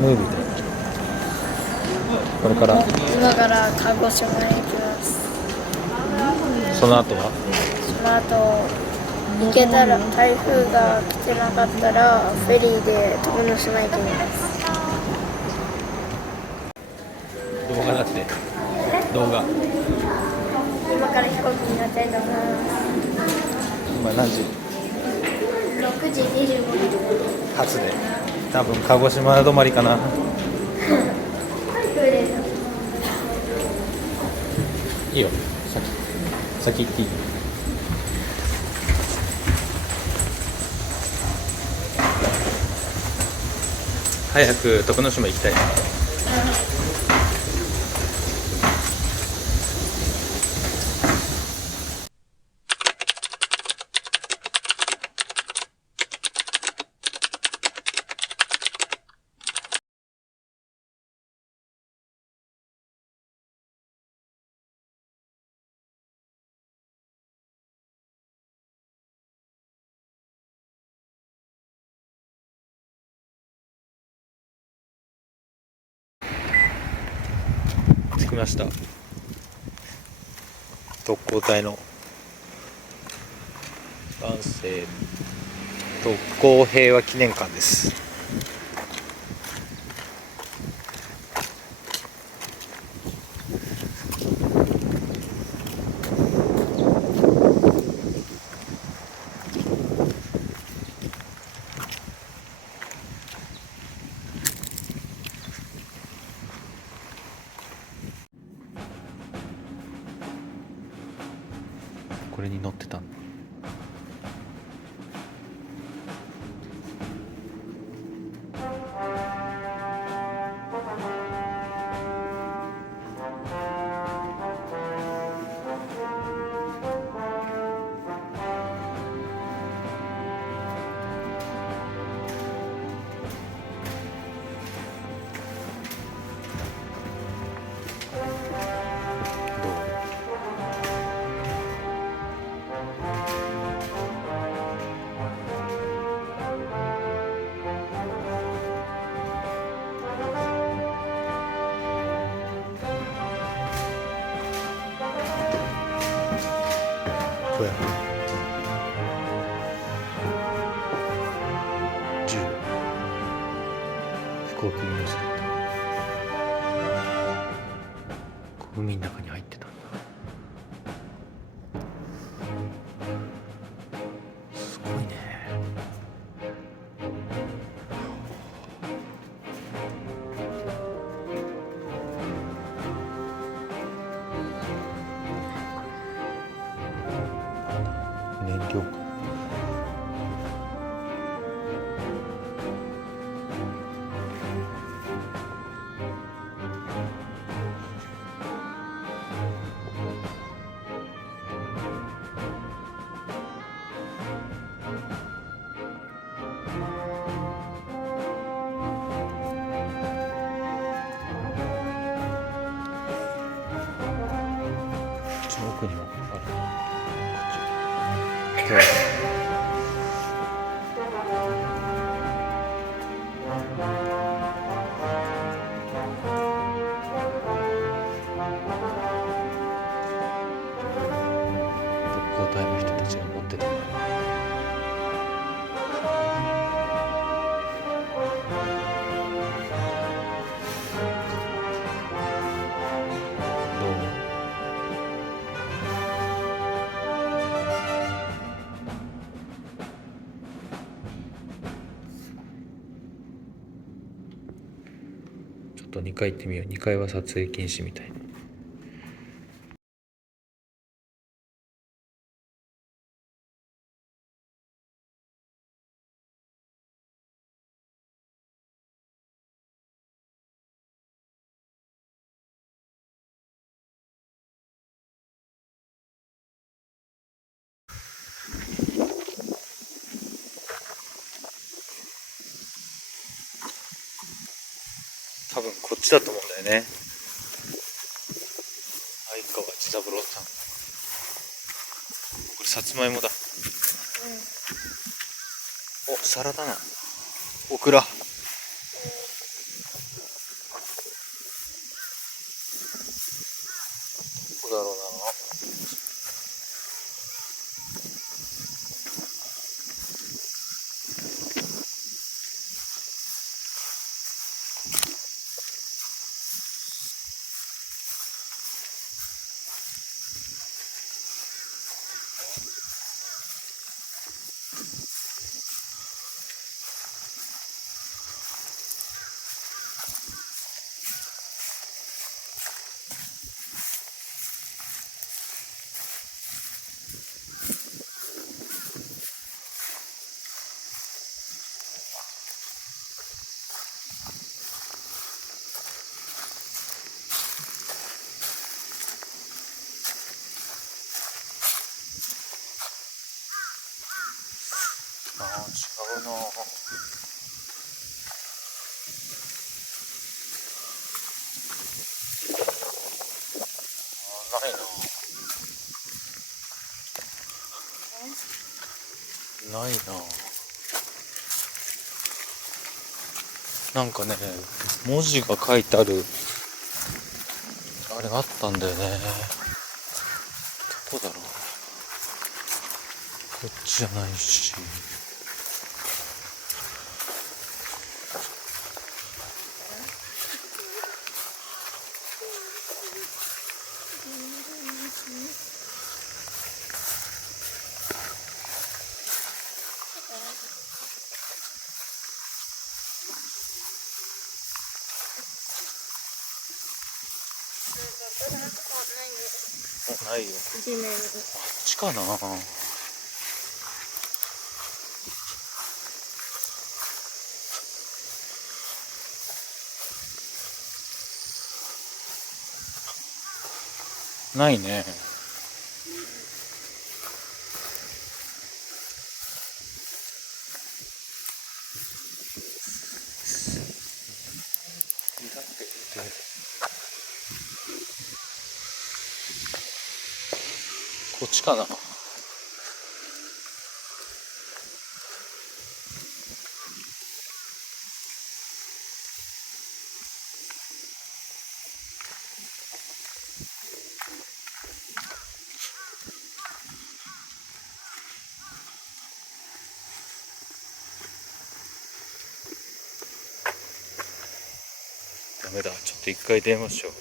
ムービーでこれから今から鹿児島へ行きます。その後はその後行けたら、台風が来てなかったらフェリーで徳之島行きます。動画だって動画今から飛行機に乗りたいと思います。今何時6時25分。発で多分鹿児島止まりかな。いいよ先行っていい。早く徳之島行きたい。着きました。特攻隊の男性特攻平和記念館です。これに乗ってたんだ。どう？富山10飛行機に乗せた。海の中に入ってたんだ。すごいね。燃料か。奥にもある。こっち。特攻隊の人たちが持ってた。どうも。ちょっと2階行ってみよう。2階は撮影禁止みたいな。多分こっちだと思うんだよね。相川千三郎さん。これさつまいもだ。お、皿だな。オクラ。違うな。ないな。ないな。なんかね、文字が書いてあるあれがあったんだよね。どこだろう。こっちじゃないし。ないよ。地面に。あっちかな。ないね。こっちかな。ダメだ。ちょっと一回電話しよう。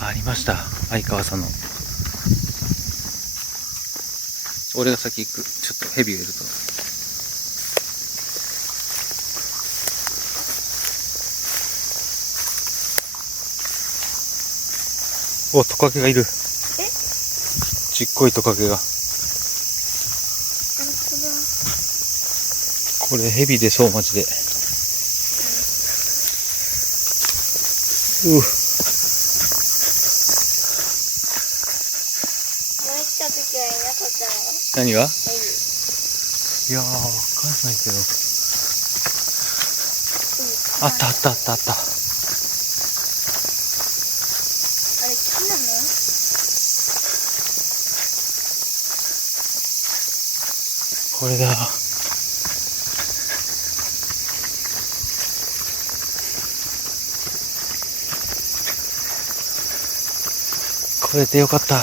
ありました。相川さんの。俺が先行く。ちょっとヘビがいると。お、トカゲがいる。ちっこいトカゲが。これヘビでそう、マジで。何が？いやー、わかんないけど。あったあったあったあった。あれ、木なの？これだ。これでよかった。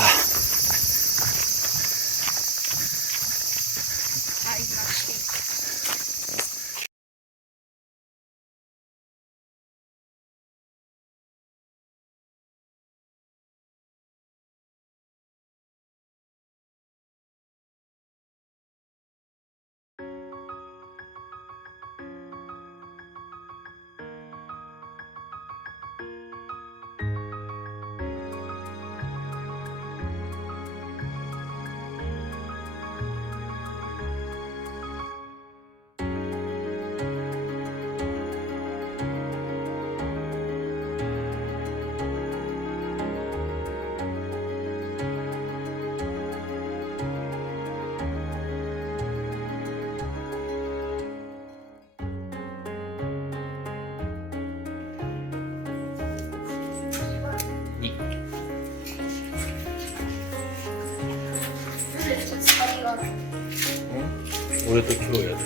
俺と今日やる。弟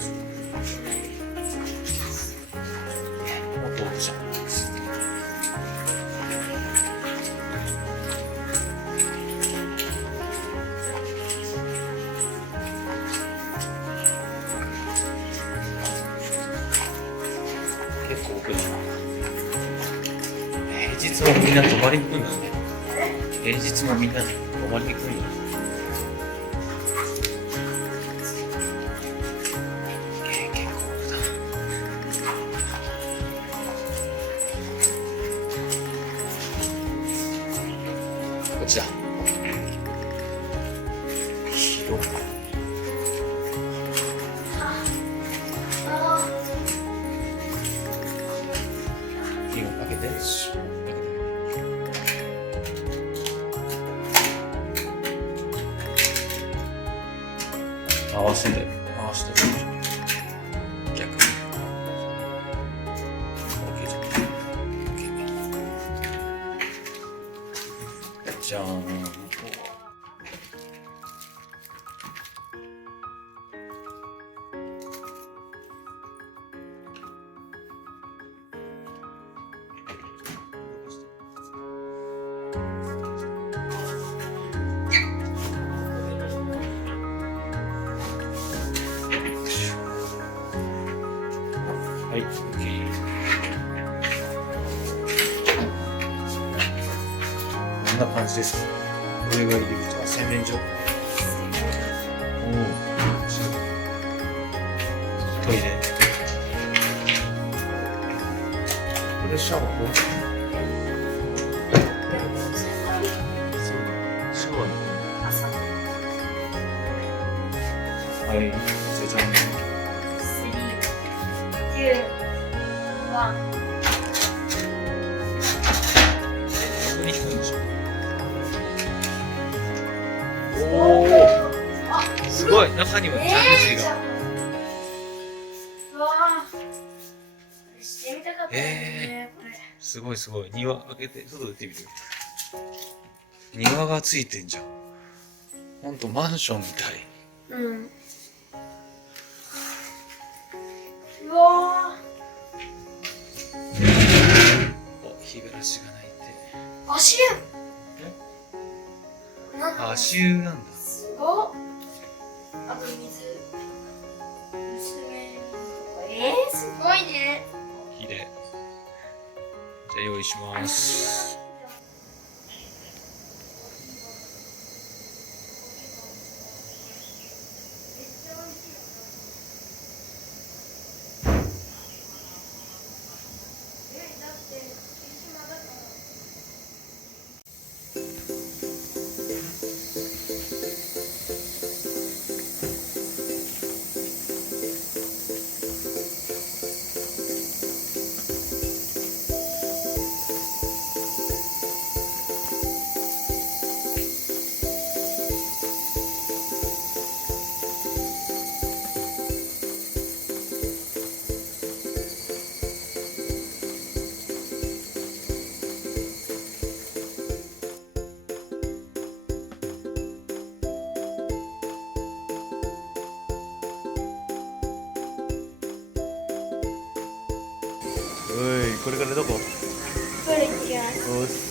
じゃん。結構奥だな。平日もみんな泊まりに来るんだね。平日もみんな泊まりに来るんだね。こっちだ。広い。今かけて。合わせて回してる。逆に。OK じゃん。OK。じゃーん。はい、OK。こんな感じですか。これが入り口、洗面所。おお、トイレ。これシャワー。そう、シャワー。はい、じゃじゃん。ここに引くんでしょ。おお、すごい。中にはジャグジーが。すごいすごい。庭開けて外出てみる。庭がついてんじゃん。ほんとマンションみたい。うん。うわお、日暮らしが鳴いて。足湯。あ、足湯なんだ。すごっ。あと水。すごいね。綺麗。じゃあ用意します。おい、これからどこ？トイレ行きます。よし。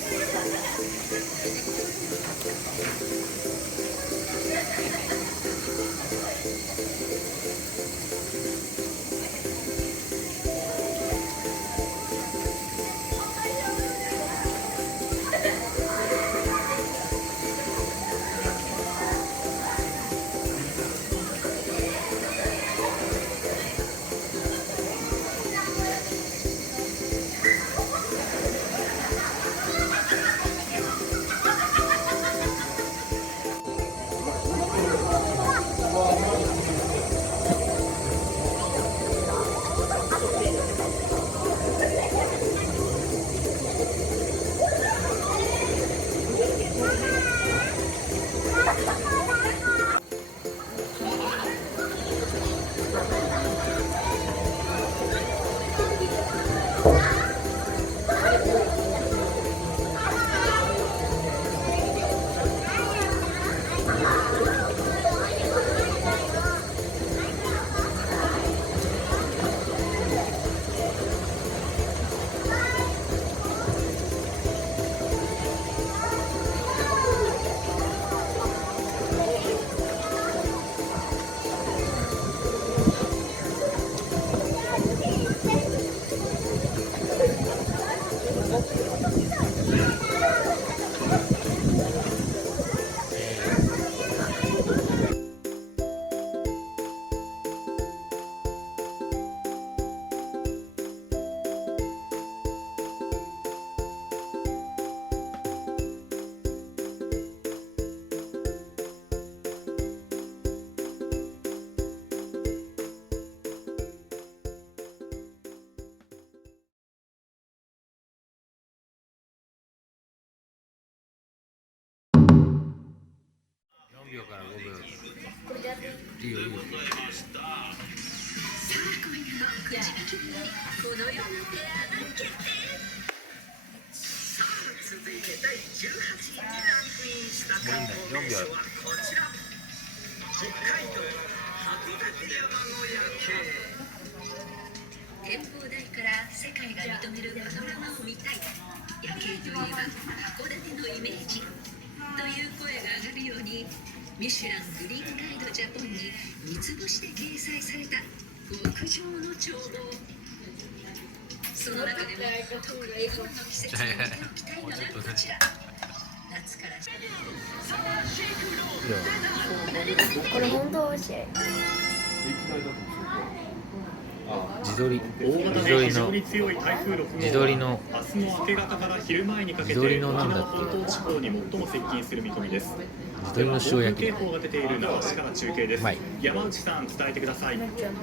4秒から5秒。いいよいいよ。展望台から世界が認めるパノラマを見たい。夜景といえば函館のイメージという声が上がるように、ミシュラングリーンガイドジャポンに三つ星で掲載された極上の眺望。その中でも特に今の季節に見ておきたいのがこちら。夏からこれ本当美味しい。自撮り大型で非常に強い台風6号は自撮りの明日の明け方から昼前にかけて自撮りの沖なんだっけ縄本島地方に最も接近する見込みです。自撮りの塩焼き暴風警報が出ている長野市から中継ですうまい。山内さん伝えてください。めっちゃうまい。